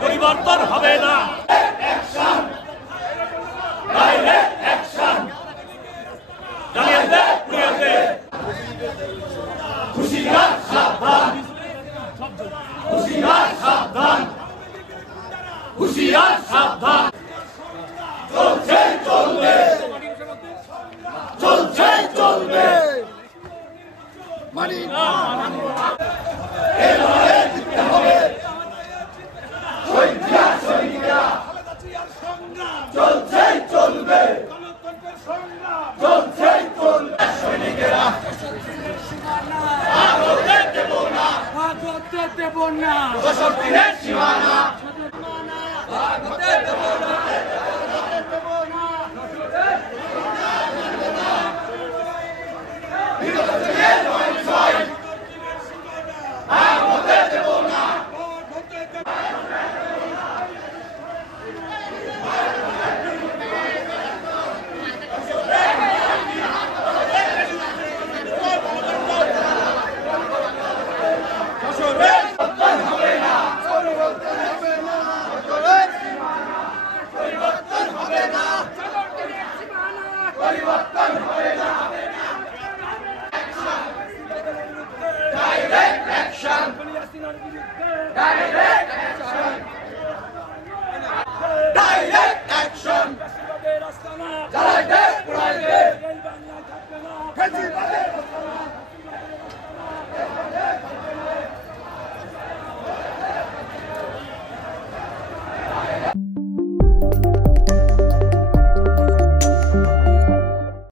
পরিবর্তন হবে না। হুঁশিয়ার সাবধান, হুঁশিয়ার সাবধান, হুঁশিয়ার সাবধান। চলছে চলবে, চলছে চলবে, মানি না মানব না। এই লড়াই জিততে হবে। শহীদরা শহীদরা চলছে চলবে, চলছে চলবে। সৈনিকেরা আগতে দেব না, আগতে দেব না। ৬৫ দিনের সীমানা আগতে দেব না, দেব না। আগতে দেব না। পরিবর্তন হবে না। Direct action, direct action, direct action. জ্বালাইবে পোড়াইবে